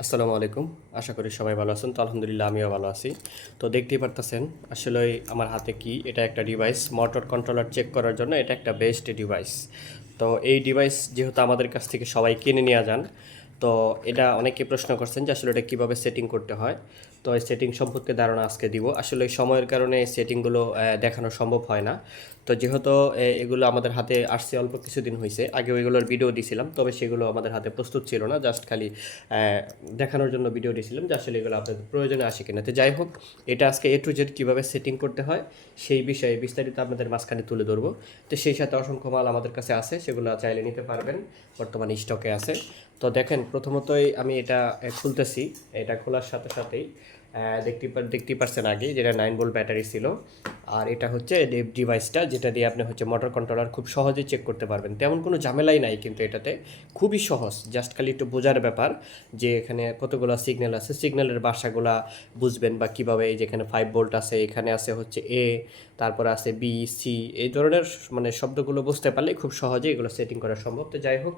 আসসালামু আলাইকুম। আশা করি সবাই ভালো আছেন। তো আলহামদুলিল্লাহ আমিও ভালো আছি। তো দেখতেই পারতেছেন আসলে আমার হাতে কি, এটা একটা ডিভাইস মোটর কন্ট্রোলার চেক করার জন্য এটা একটা বেস্ট ডিভাইস তো এই ডিভাইস যেহেতু আমাদের কাছ থেকে সবাই কিনে নিয়ে যান তো এটা অনেকে প্রশ্ন করছেন যে আসলে এটা কীভাবে সেটিং করতে হয়? তো এই সেটিং সম্পর্কে ধারণা আজকে দিব। আসলে সময়ের কারণে এই সেটিংগুলো দেখানো সম্ভব হয় না। তো যেহেতু এগুলো আমাদের হাতে আসছে অল্প কিছুদিন হয়েছে আগে ওইগুলোর ভিডিও দিছিলাম, তবে সেগুলো আমাদের হাতে প্রস্তুত ছিল না। জাস্ট খালি দেখানোর জন্য ভিডিও দিয়েছিলাম যে আসলে এগুলো আপনাদের প্রয়োজনে আসে কিনা। তো যাই হোক, এটা আজকে এ টু জেড কীভাবে সেটিং করতে হয়, সেই বিষয়ে বিস্তারিত আপনাদের মাঝখানে তুলে ধরবো। তো সেই সাথে অসংখ্য মাল আমাদের কাছে আছে, সেগুলো চাইলে নিতে পারবেন। বর্তমানে স্টকে আছে। তো দেখেন, প্রথমতই আমি এটা খুলতেছি। এটা খোলার সাথে সাথেই দেখতে পার দেখতেই পারছেন আগে যেটা নাইন ভোল্ট ব্যাটারি ছিল। আর এটা হচ্ছে ডিভাইসটা যেটা দিয়ে আপনি হচ্ছে মোটর কন্ট্রোলার খুব সহজেই চেক করতে পারবেন। তেমন কোনো ঝামেলাই নাই কিন্তু এটাতে। খুবই সহজ জাস্ট খালি একটু বোঝার ব্যাপার যে এখানে কতগুলো সিগন্যাল আছে। সিগন্যালের বাসাগুলা বুঝবেন বা কীভাবে এই যেখানে ফাইভ ভোল্ট আছে, এখানে আছে হচ্ছে এ তারপরে আছে বি সি এই ধরনের মানে শব্দগুলো বুঝতে পারলে খুব সহজে এগুলো সেটিং করা সম্ভব। তো যাই হোক,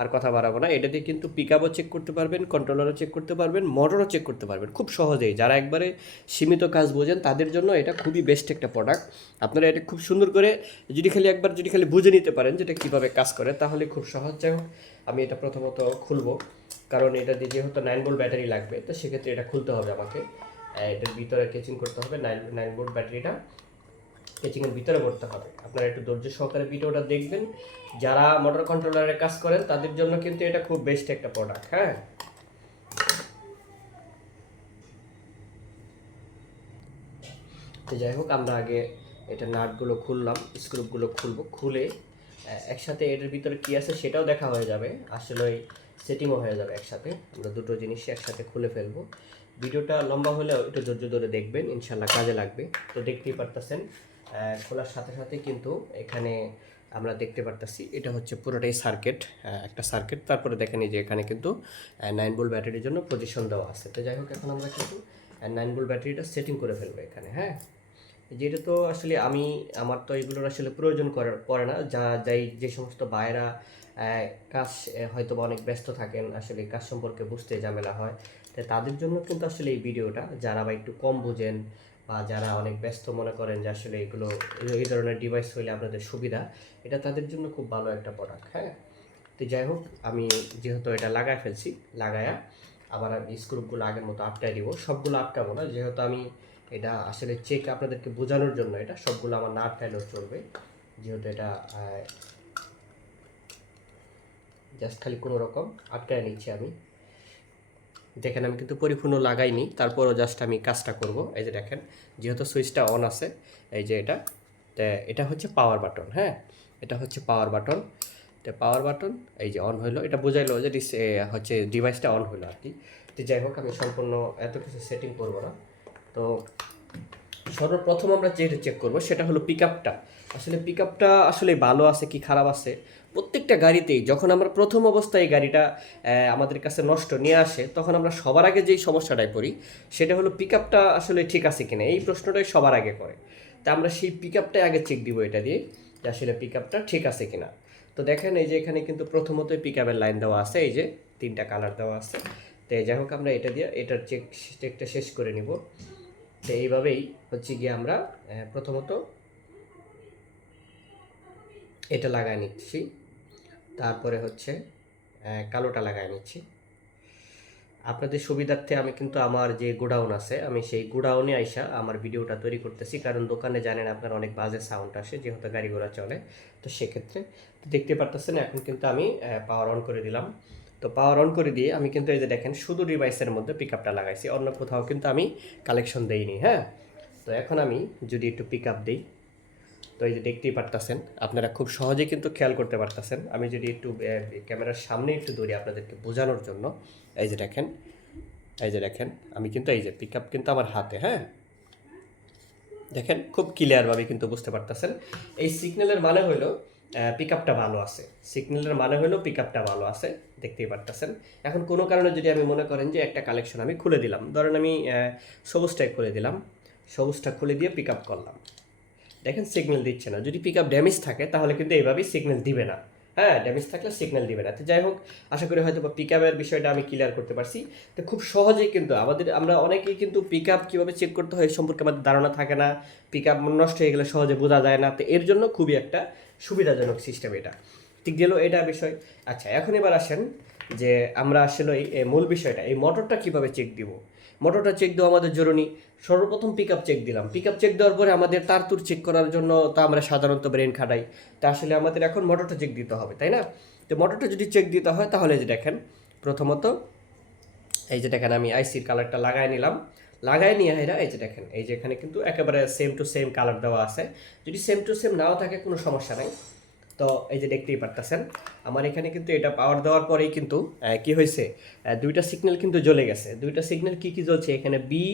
আর কথা বাড়াবো না। এটা দিয়ে কিন্তু পিক আপও চেক করতে পারবেন কন্ট্রোলারও চেক করতে পারবেন মোটরও চেক করতে পারবেন। খুব সহজেই যারা একবারে সীমিত কাজ বোঝেন, তাদের জন্য এটা খুবই বেস্ট একটা প্রোডাক্ট আপনারা এটা খুব সুন্দর করে যদি খালি একবার যদি খালি বুঝে নিতে পারেন যেটা কীভাবে কাজ করে, তাহলে খুব সহজ। যাই হোক, আমি এটা প্রথমত খুলবো। কারণ এটা দিয়ে যেহেতু নাইন ভোল্ট ব্যাটারি লাগবে, তো সেক্ষেত্রে এটা খুলতে হবে আমাকে। এটার ভিতরে কেচিং করতে হবে নাইন নাইন ভোল্ট ব্যাটারিটা কেচিংয়ের ভিতরে করতে হবে। আপনারা একটু ধৈর্য সহকারে ভিডিওটা দেখবেন। যারা মোটর কন্ট্রোলারে কাজ করেন, তাদের জন্য কিন্তু এটা খুব বেস্ট একটা প্রোডাক্ট হ্যাঁ? তো যাই হোক, আমরা আগে এটা নাটগুলো খুললাম স্ক্রুপগুলো খুলবো, খুলে একসাথে এটার ভিতরে কি আছে সেটাও দেখা হয়ে যাবে। আসলে ওই সেটিংও হয়ে যাবে একসাথে। আমরা দুটো জিনিসই একসাথে খুলে ফেলব। ভিডিওটা লম্বা হলেও একটু ধৈর্য ধরে দেখবেন ইনশাল্লাহ কাজে লাগবে। তো দেখতেই পারতেছেন। খোলার সাথে সাথে কিন্তু এখানে আমরা দেখতে পারতেছি, এটা হচ্ছে পুরোটাই সার্কিট একটা সার্কিট তারপরে দেখেন যে এখানে কিন্তু নাইন ভোল্ট ব্যাটারির জন্য পজিশন দেওয়া আছে। তো যাই হোক, এখন আমরা কিন্তু নাইন ভোল্ট ব্যাটারিটা সেটিং করে ফেলব এখানে হ্যাঁ? যেটা তো আসলে আমি, আমার তো এগুলোর আসলে প্রয়োজন করে, পড়ে না। যা, যাই, যে সমস্ত বায়েরা কাজ হয়তো বা অনেক ব্যস্ত থাকেন, আসলে কাজ সম্পর্কে বুঝতে ঝামেলা হয় তাদের জন্য কিন্তু আসলে এই ভিডিওটা, যারা বা একটু কম বোঝেন বা যারা অনেক ব্যস্ত মনে করেন যে আসলে এগুলো, এই ধরনের ডিভাইস হইলে আপনাদের সুবিধা, এটা তাদের জন্য খুব ভালো একটা প্রোডাক্ট হ্যাঁ? তো যাই হোক, আমি যেহেতু এটা লাগায় ফেলছি, লাগায়া আবার আমি স্ক্রুপগুলো আগের মতো আটকায় দিব, সবগুলো আটকাবো না। যেহেতু আমি এটা আসলে চেক আপনাদেরকে বোঝানোর জন্য এটা, সবগুলো আমার না আটকাইলেও চলবে। যেহেতু এটা জাস্ট খালি কোনো রকম আটকায় নিচ্ছি আমি। দেখেন আমি কিন্তু পরিপূর্ণ লাগাইনি, তারপরও জাস্ট আমি কাজটা করব। এই যে দেখেন, যেহেতু সুইচটা অন আছে, এই যে এটা এটা হচ্ছে পাওয়ার বাটন হ্যাঁ? এটা হচ্ছে পাওয়ার বাটন তো পাওয়ার বাটন এই যে অন হইল, এটা বোঝাইলো যে হচ্ছে ডিভাইসটা অন হইল আর কি তো যাই হোক, আমি সম্পূর্ণ এত কিছু সেটিং করব না। তো সর্বপ্রথম আমরা যেটা চেক করব, সেটা হলো পিক আসলে পিক আসলে ভালো আছে কি খারাপ আছে? প্রত্যেকটা গাড়িতেই যখন আমরা প্রথম অবস্থায় এই গাড়িটা আমাদের কাছে নষ্ট নিয়ে আসে, তখন আমরা সবার আগে যেই সমস্যাটায় পড়ি, সেটা হলো পিক আসলে ঠিক আছে কিনা? এই প্রশ্নটাই সবার আগে করে। তা আমরা সেই পিক আগে চেক দিব এটা দিয়ে যে আসলে পিক আপটা ঠিক আছে কিনা। তো দেখেন এই যে এখানে কিন্তু প্রথমতই পিক আপের লাইন দেওয়া আছে, এই যে তিনটা কালার দেওয়া আছে। তো যাই হোক আমরা এটা দিয়ে, এটার চেক চেকটা শেষ করে নিব। তো এইভাবেই হচ্ছে গিয়ে আমরা প্রথমত এটা লাগাই নিচ্ছি। তারপরে হচ্ছে কালোটা লাগাই নিচ্ছি। আপনাদের সুবিধার্থে আমি কিন্তু আমার যে গোডাউন আছে, আমি সেই গোডাউনে আইসা আমার ভিডিওটা তৈরি করতেছি। কারণ দোকানে জানেন আপনার অনেক বাজে সাউন্ড আসে, যেহেতু গাড়ি ঘোড়া চলে। তো সেক্ষেত্রে দেখতে পারতেছেন, এখন কিন্তু আমি পাওয়ার অন করে দিলাম। তো পাওয়ার অন করে দিয়ে আমি কিন্তু এই যে দেখেন, শুধু ডিভাইসের মধ্যে পিক আপটা লাগাইছি। অন্য কোথাও কিন্তু আমি কালেকশন দেইনি হ্যাঁ? তো এখন আমি যদি একটু পিক আপ দিই। তো এই যে দেখতেই পারতেছেন, আপনারা খুব সহজে কিন্তু খেয়াল করতে পারতেছেন। আমি যদি একটু ক্যামেরার সামনে একটু দৌড়ি আপনাদেরকে বোঝানোর জন্য। এই যে দেখেন, এই যে দেখেন, আমি কিন্তু এই যে পিক আপ কিন্তু আমার হাতে হ্যাঁ? দেখেন, খুব ক্লিয়ারভাবে কিন্তু বুঝতে পারতেছেন। এই সিগন্যালের মানে হলো পিক আপটা ভালো আছে। সিগন্যালের মানে হলো পিক আপটা ভালো আছে, দেখতেই পারতেছেন। এখন কোনো কারণে যদি আমি মনে করেন যে একটা কালেকশন আমি খুলে দিলাম, ধরেন আমি সবুজটাই খুলে দিলাম। সবুজটা খুলে দিয়ে পিক আপ করলাম। দেখেন সিগন্যাল দিচ্ছে না। যদি পিক আপ ড্যামেজ থাকে, তাহলে কিন্তু এইভাবেই সিগন্যাল দিবে না। হ্যাঁ ড্যামেজ থাকলে সিগন্যাল দিবে না। তো যাই হোক, আশা করি হয়তো পিক আপের বিষয়টা আমি ক্লিয়ার করতে পারছি। তো খুব সহজেই কিন্তু আমাদের, আমরা অনেকেই কিন্তু পিক আপ কীভাবে চেক করতে হয় সম্পর্কে আমাদের ধারণা থাকে না। পিক আপ নষ্ট হয়ে গেলে সহজে বোঝা যায় না। তো এর জন্য খুবই একটা সুবিধাজনক সিস্টেম এটা। ঠিক গেল এটা বিষয়। আচ্ছা এখন এবার আসেন যে আমরা আসলে এই মূল বিষয়টা, এই মোটরটা কীভাবে চেক দিব? মোটরটা চেক দেওয়া আমাদের জরুরি। সর্বপ্রথম পিক আপ চেক দিলাম। পিক আপ চেক দেওয়ার পরে আমাদের তার তুর চেক করার জন্য তা আমরা সাধারণত ব্রেন খাটাই। তা আসলে আমাদের এখন মোটরটা চেক দিতে হবে, তাই না? তো মোটরটা যদি চেক দিতে হয়, তাহলে যে দেখেন, প্রথমত এই যে দেখেন, আমি আইসির কালারটা লাগাই নিলাম। লাগাই নিয়ে এরা, এই যে দেখেন, এই যে এখানে কিন্তু একেবারে সেম টু সেম কালার দেওয়া আছে। যদি সেম টু সেম নাও থাকে, কোনো সমস্যা নাই। তো এই যে দেখতেই পারতেছেন, আমার এখানে কিন্তু এটা পাওয়ার দেওয়ার পরেই কিন্তু কি হয়েছে? দুইটা সিগন্যাল কিন্তু জ্বলে গেছে। দুইটা সিগন্যাল কি কি জ্বলছে? এখানে বি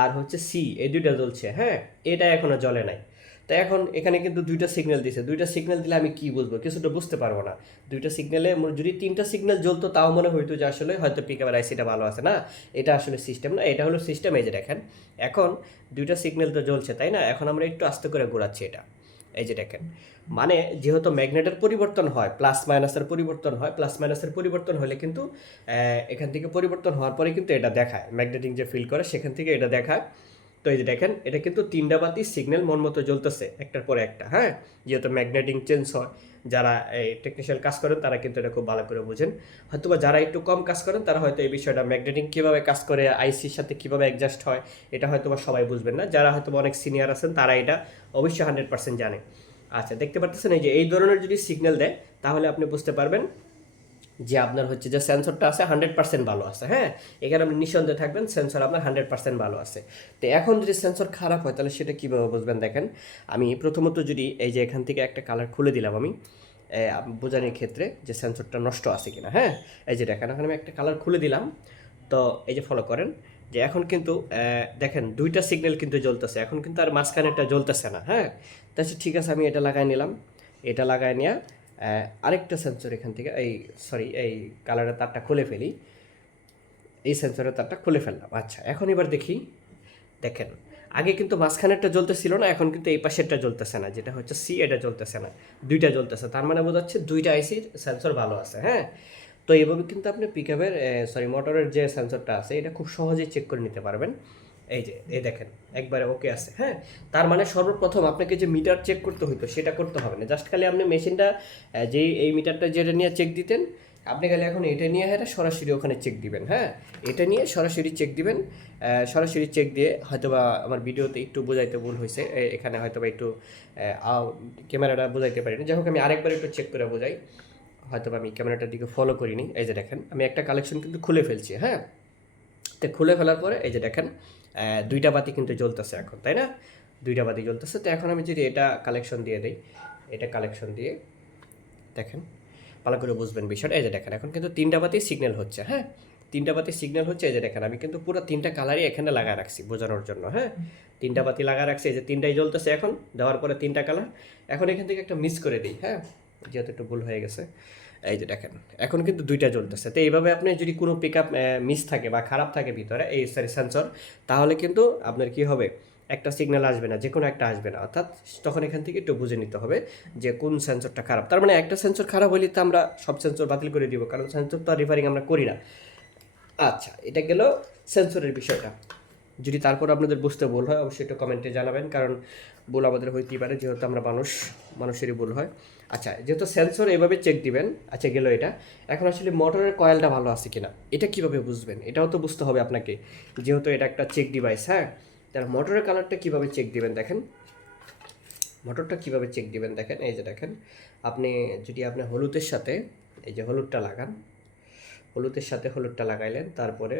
আর হচ্ছে সি এই দুইটা জ্বলছে হ্যাঁ? এটা এখনও জ্বলে নাই। তো এখন এখানে কিন্তু দুইটা সিগন্যাল দিছে। দুইটা সিগন্যাল দিলে আমি কি বুঝব কিছুটা বুঝতে পারব না। দুইটা সিগন্যালে যদি তিনটা সিগন্যাল জ্বলতো, তাও মনে হইতো যে আসলে হয়তো পিক আবার আইসিটা ভালো আছে না। এটা আসলে সিস্টেম না, এটা হলো সিস্টেম এই যে দেখেন। এখন দুইটা সিগন্যাল তো জ্বলছে, তাই না? এখন আমরা একটু আস্তে করে ঘোরাচ্ছি এটা। এই যে দেখেন মানে যেহেতু ম্যাগনেটের পরিবর্তন হয় প্লাস মাইনাসের পরিবর্তন হয় প্লাস মাইনাসের পরিবর্তন হলে কিন্তু এখান থেকে পরিবর্তন হওয়ার পরে কিন্তু এটা দেখায়। ম্যাগনেটিং যে ফিল করে, সেখান থেকে এটা দেখায়। তো এই যে দেখেন, এটা কিন্তু তিনটা বাতি সিগন্যাল মন মতো জ্বলতেছে, একটার পরে একটা হ্যাঁ? যেহেতু ম্যাগনেটিং চেঞ্জ হয় যারা এই টেকনিশিয়াল কাজ করেন, তারা কিন্তু এটা খুব ভালো করে বোঝেন। হয়তো বা যারা একটু কম কাজ করেন, তারা হয়তো এই বিষয়টা ম্যাগনেটিং কীভাবে কাজ করে আইসির সাথে কীভাবে অ্যাডজাস্ট হয়, এটা হয়তো বা সবাই বুঝবেন না। যারা হয়তো অনেক সিনিয়র আছেন, তারা এটা অবশ্যই হান্ড্রেড পার্সেন্ট জানে। আচ্ছা দেখতে পারতেছেন এই যে, এই ধরনের যদি সিগন্যাল দেয়, তাহলে আপনি বুঝতে পারবেন যে আপনার হচ্ছে যে সেন্সরটা আছে হান্ড্রেড পার্সেন্ট ভালো আছে হ্যাঁ? এখানে আপনি নিঃসন্দেহে থাকবেন সেন্সর আপনার হান্ড্রেড পার্সেন্ট ভালো আছে। তো এখন যদি সেন্সর খারাপ হয়, তাহলে সেটা কীভাবে বুঝবেন দেখেন? আমি প্রথমত যদি এই যে এখান থেকে একটা কালার খুলে দিলাম আমি বোঝানোর ক্ষেত্রে যে সেন্সরটা নষ্ট আছে কিনা হ্যাঁ? এই যে দেখেন, এখন আমি একটা কালার খুলে দিলাম। তো এই যে ফলো করেন, যে এখন কিন্তু দেখেন দুইটা সিগন্যাল কিন্তু জ্বলতেছে, এখন কিন্তু আর মাঝখানেটা জ্বলতেছে না হ্যাঁ? তাহলে ঠিক আছে, আমি এটা লাগাই নিলাম। এটা লাগাই নিয়ে আরেকটা সেন্সর এখান থেকে, এই সরি এই কালারের তারটা খুলে ফেলি। এই সেন্সরের তারটা খুলে ফেললাম। আচ্ছা এখন এবার দেখি। দেখেন, আগে কিন্তু মাঝখানেরটা জ্বলতেছিল না, এখন কিন্তু এই পাশেরটা জ্বলতেছে না, যেটা হচ্ছে সি এটা জ্বলতেছে না। দুইটা জ্বলতেছে, তার মানে বোঝাচ্ছে দুইটা আইসির সেন্সর ভালো আছে হ্যাঁ? তো এইভাবে কিন্তু আপনি পিক সরি মোটরের যে সেন্সরটা আছে, এটা খুব সহজেই চেক করে নিতে পারবেন। এই যে, এই দেখেন, একবারে ওকে আছে। হ্যাঁ তার মানে সর্বপ্রথম আপনাকে যে মিটার চেক করতে হতো সেটা করতে হবে না। জাস্ট খালি আপনি মেশিনটা যেই এই মিটারটা যেটা নিয়ে চেক দিতেন, আপনি খালি এখন এটা নিয়ে হ্যাঁ সরাসরি ওখানে চেক দিবেন হ্যাঁ? এটা নিয়ে সরাসরি চেক দিবেন সরাসরি চেক দিয়ে হয়তোবা আমার ভিডিওতে একটু বোঝাইতে ভুল হয়েছে এখানে হয়তোবা একটু ক্যামেরাটা বোঝাইতে পারিনি। যাই হোক, আমি আরেকবার একটু চেক করে বোঝাই। হয়তোবা আমি ক্যামেরাটার দিকে ফলো করিনি। এই যে দেখেন, আমি একটা কালেকশন কিন্তু খুলে ফেলছি হ্যাঁ? তো খুলে ফেলার পরে, এই যে দেখেন দুইটা বাতি কিন্তু জ্বলতেছে এখন, তাই না? দুইটা বাতি জ্বলতেছে। তো এখন আমি যদি এটা কালেকশন দিয়ে দিই, এটা কালেকশন দিয়ে, দেখেন, ভালো করে বুঝবেন বিষয়টা। এই যে দেখেন, এখন কিন্তু তিনটা বাতি সিগন্যাল হচ্ছে হ্যাঁ? তিনটা বাতি সিগন্যাল হচ্ছে, এই যে দেখেন, আমি কিন্তু পুরো তিনটা কালারই এখানে লাগা রাখছি বোঝানোর জন্য হ্যাঁ? তিনটা বাতি লাগা রাখছি, এই যে তিনটাই জ্বলতেছে এখন, দেওয়ার পরে তিনটা কালার এখন এখান থেকে একটা মিস করে দিই হ্যাঁ? যেহেতু একটু ভুল হয়ে গেছে। এই যে দেখেন, এখন কিন্তু দুইটা জ্বলতেছে। তো এইভাবে আপনি যদি কোনো পিক মিস থাকে বা খারাপ থাকে ভিতরে, এই সরি সেন্সর তাহলে কিন্তু আপনার কি হবে? একটা সিগন্যাল আসবে না যে কোনো একটা আসবে না। অর্থাৎ তখন এখান থেকে একটু বুঝে নিতে হবে যে কোন সেন্সরটা খারাপ। তার মানে একটা সেন্সর খারাপ হলে তো আমরা সব সেন্সর বাতিল করে দিব, কারণ সেন্সর তো রিপেয়ারিং আমরা করি না। আচ্ছা এটা গেল সেন্সরের বিষয়টা। যদি তারপর আপনাদের বুঝতে ভুল হয়, অবশ্যই একটু কমেন্টে জানাবেন, কারণ ভুল আমাদের হইতেই পারে, যেহেতু আমরা মানুষ, মানুষেরই ভুল হয়। আচ্ছা যেহেতু সেন্সর এভাবে চেক দিবেন আচ্ছা গেল এটা। এখন আসলে মোটরের কয়েলটা ভালো আছে কিনা, এটা কীভাবে বুঝবেন? এটাও তো বুঝতে হবে আপনাকে, যেহেতু এটা একটা চেক ডিভাইস হ্যাঁ? তাহলে মোটরের কালারটা কীভাবে চেক দিবেন দেখেন। মোটরটা কীভাবে চেক দিবেন দেখেন, এই যে দেখেন। আপনি, যদি আপনি হলুদের সাথে, এই যে হলুদটা লাগান, হলুদের সাথে হলুদটা লাগাইলেন, তারপরে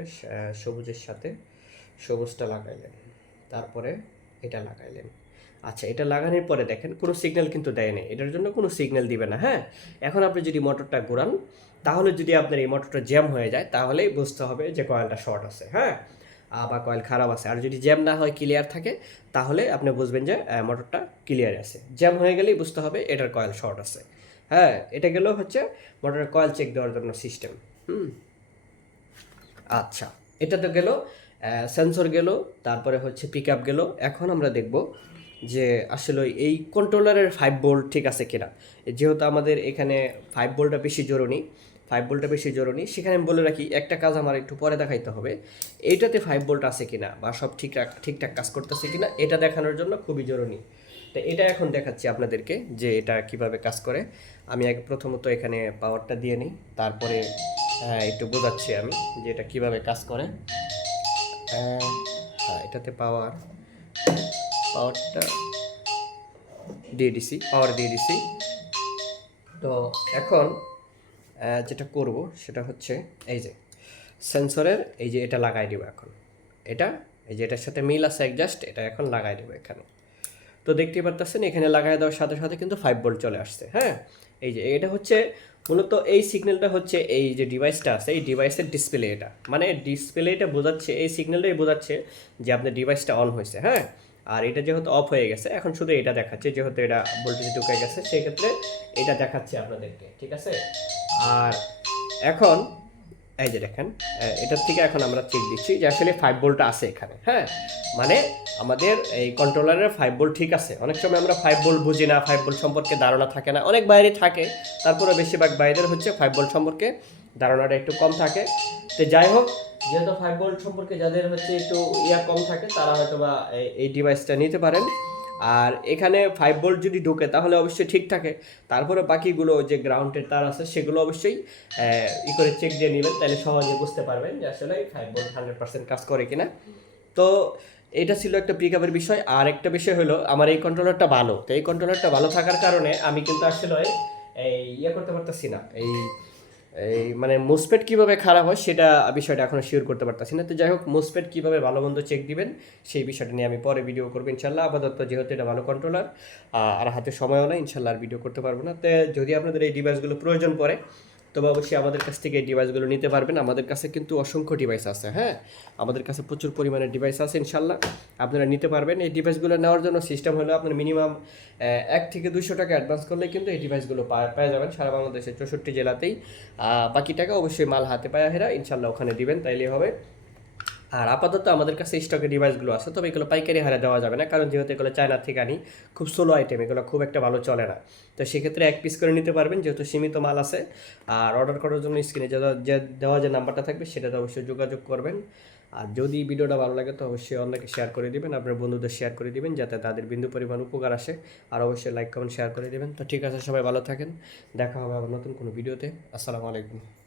সবুজের সাথে সবুজটা লাগাইলেন। তারপরে এটা লাগাইলেন। আচ্ছা এটা লাগানোর পরে দেখেন, কোনো সিগন্যাল কিন্তু দেয় দেয়নি এটার জন্য কোনো সিগন্যাল দিবে না হ্যাঁ? এখন আপনি যদি মোটরটা ঘোরান, তাহলে যদি আপনার এই মোটরটা জ্যাম হয়ে যায়, তাহলেই বুঝতে হবে যে কয়েলটা শর্ট আছে হ্যাঁ? বা কয়েল খারাপ আছে। আর যদি জ্যাম না হয় ক্লিয়ার থাকে, তাহলে আপনি বুঝবেন যে মোটরটা ক্লিয়ার আছে। জ্যাম হয়ে গেলেই বুঝতে হবে এটার কয়েল শর্ট আছে। হ্যাঁ এটা গেলেও হচ্ছে মোটরের কয়েল চেক দেওয়ার জন্য সিস্টেম হুম? আচ্ছা এটা তো গেল। সেন্সর গেল, তারপরে হচ্ছে পিক আপ গেল। এখন আমরা দেখব যে আসলে এই কন্ট্রোলারের ফাইভ বোল্ট ঠিক আছে কিনা। যেহেতু আমাদের এখানে ফাইভ বোল্টটা বেশি জরুরি ফাইভ বোল্টটা বেশি জরুরি, সেখানে আমি বলে রাখি, একটা কাজ আমার একটু পরে দেখাইতে হবে, এইটাতে ফাইভ বোল্ট আছে কিনা বা সব ঠিকঠাক ঠিকঠাক কাজ করতেছে কিনা, এটা দেখানোর জন্য খুবই জরুরি। তো এটা এখন দেখাচ্ছি আপনাদেরকে যে এটা কীভাবে কাজ করে। আমি আগে প্রথমত এখানে পাওয়ারটা দিয়ে নিই, তারপরে একটু বোঝাচ্ছি আমি যে এটা কীভাবে কাজ করে। হ্যাঁ এটাতে পাওয়ার পাওয়ারটা দিয়ে দিছি পাওয়ার দিয়ে দিছি। তো এখন যেটা করব সেটা হচ্ছে, এই যে সেন্সরের এই যে এটা লাগাই দিব এখন। এটা, এই যে এটার সাথে মিল আছে অ্যাডজাস্ট এটা এখন লাগাই দেবো এখানে। তো দেখতেই পারতেছেন, এখানে লাগাই দেওয়ার সাথে সাথে কিন্তু ফাইভ ভোল্ট চলে আসছে হ্যাঁ? এই যে, এটা হচ্ছে মূলত এই সিগন্যালটা হচ্ছে এই যে ডিভাইসটা আছে, এই ডিভাইসের ডিসপ্লে এটা। মানে ডিসপ্লে এটা বোঝাচ্ছে, এই সিগন্যালটাই বোঝাচ্ছে যে আপনার ডিভাইসটা অন হয়েছে হ্যাঁ? আর এটা যেহেতু অফ হয়ে গেছে, এখন শুধু এটা দেখাচ্ছে, যেহেতু এটা ভোল্টেজ ঢুকে গেছে, সেক্ষেত্রে এটা দেখাচ্ছে আপনাদেরকে, ঠিক আছে? আর এখন এই যে দেখেন এটার থেকে এখন আমরা চেক দিচ্ছি যে আসলে ফাইভ ভোল্ট আছে এখানে হ্যাঁ? মানে আমাদের এই কন্ট্রোলারের ফাইভ ভোল্ট ঠিক আছে। অনেক সময় আমরা ফাইভ ভোল্ট বুঝি না ফাইভ ভোল্ট সম্পর্কে ধারণা থাকে না। অনেক বাইরে থাকে তারপরে বেশিরভাগ বাইরের হচ্ছে ফাইভ ভোল্ট সম্পর্কে ধারণাটা একটু কম থাকে। তো যাই হোক, যেহেতু ফাইভ ভোল্ট সম্পর্কে যাদের হচ্ছে একটু ইয়া কম থাকে, তারা হয়তো বা এই ডিভাইসটা নিতে পারেন। আর এখানে ফাইভ ভোল্ট যদি ঢোকে, তাহলে অবশ্যই ঠিক থাকে। তারপরে বাকিগুলো যে গ্রাউন্ডের তার আছে, সেগুলো অবশ্যই ই করে চেক দিয়ে নেবেন, তাহলে সহজে বুঝতে পারবেন যে আসলে ফাইভ ভোল্ট হান্ড্রেড পার্সেন্ট কাজ করে কিনা। তো এটা ছিল একটা পিক আপের বিষয়। আর একটা বিষয় হলো, আমার এই কন্ট্রোলারটা ভালো। তো এই কন্ট্রোলারটা ভালো থাকার কারণে আমি কিন্তু আসলে এই ইয়ে করতে পারতেছি না। এই এই মানে মোসপেট কীভাবে খারাপ হয় সেটা বিষয়টা এখনও শিওর করতে পারতেছি না। তো যাই হোক মোসপেট কীভাবে ভালো মন্দ চেক দিবেন, সেই বিষয়টা নিয়ে আমি পরে ভিডিও করব ইনশাল্লাহ আপাতত যেহেতু এটা ভালো কন্ট্রোলার আর হাতে সময়ও না ইনশাল্লাহ আর ভিডিও করতে পারব না। তো যদি আপনাদের এই ডিভাইসগুলো প্রয়োজন পড়ে তবে অবশ্যই আমাদের কাছ থেকে এই ডিভাইসগুলো নিতে পারবেন আমাদের কাছে কিন্তু অসংখ্য ডিভাইস আছে হ্যাঁ? আমাদের কাছে প্রচুর পরিমাণে ডিভাইস আছে ইনশাল্লাহ আপনারা নিতে পারবেন। এই ডিভাইসগুলো নেওয়ার জন্য সিস্টেম হলো আপনার মিনিমাম এক থেকে দুশো টাকা অ্যাডভান্স করলে কিন্তু এই ডিভাইসগুলো পেয়ে যাবেন সারা বাংলাদেশের চৌষট্টি জেলাতেই। বাকি টাকা অবশ্যই মাল হাতে পায়া হেরা ইনশাল্লাহ ওখানে দিবেন তাইলে হবে। আর আপাতত আমাদের কাছে স্টকে ডিভাইসগুলো আছে, তবে এগুলো পাইকারি হারে দেওয়া যাবে না, কারণ যেহেতু এগুলো চায়না থেকে আনি, খুব সোলো আইটেম এগুলো খুব একটা ভালো চলে না। তো সেক্ষেত্রে এক পিস করে নিতে পারবেন, যেহেতু সীমিত মাল আছে। আর অর্ডার করার জন্য স্ক্রিনে যে দেওয়া যে নাম্বারটা থাকবে, সেটাতে অবশ্যই যোগাযোগ করবেন। আর যদি ভিডিওটা ভালো লাগে, তো অবশ্যই অন্যকে শেয়ার করে দিবেন, আপনার বন্ধুদের শেয়ার করে দিবেন, যাতে তাদের বিন্দু পরিমাণ উপকার আসে। আর অবশ্যই লাইক কমেন্ট শেয়ার করে দিবেন। তো ঠিক আছে, সবাই ভালো থাকেন। দেখা হবে আবার নতুন কোনো ভিডিওতে। আসসালামু আলাইকুম।